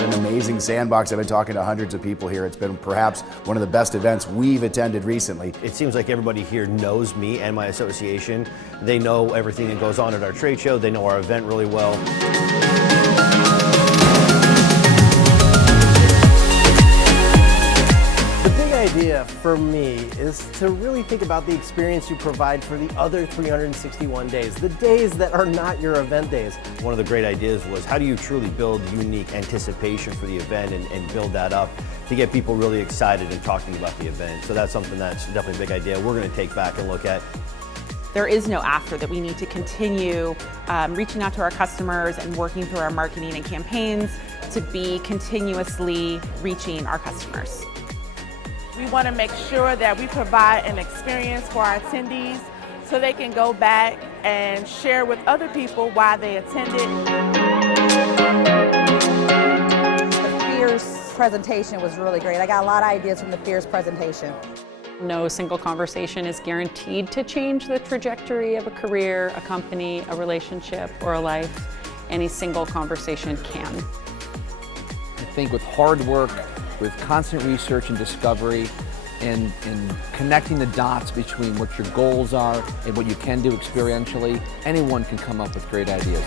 had an amazing Sandbox. I've been talking to hundreds of people here. It's been perhaps one of the best events we've attended recently. It seems like everybody here knows me and my association. They know everything that goes on at our trade show. They know our event really well. The idea for me is to really think about the experience you provide for the other 361 days, the days that are not your event days. One of the great ideas was, how do you truly build unique anticipation for the event and build that up to get people really excited and talking about the event? So that's something that's definitely a big idea we're going to take back and look at. There is no after, that we need to continue reaching out to our customers and working through our marketing and campaigns to be continuously reaching our customers. We want to make sure that we provide an experience for our attendees so they can go back and share with other people why they attended. The Fears presentation was really great. I got a lot of ideas from the Fears presentation. No single conversation is guaranteed to change the trajectory of a career, a company, a relationship, or a life. Any single conversation can. I think with hard work, with constant research and discovery, and connecting the dots between what your goals are and what you can do experientially, anyone can come up with great ideas.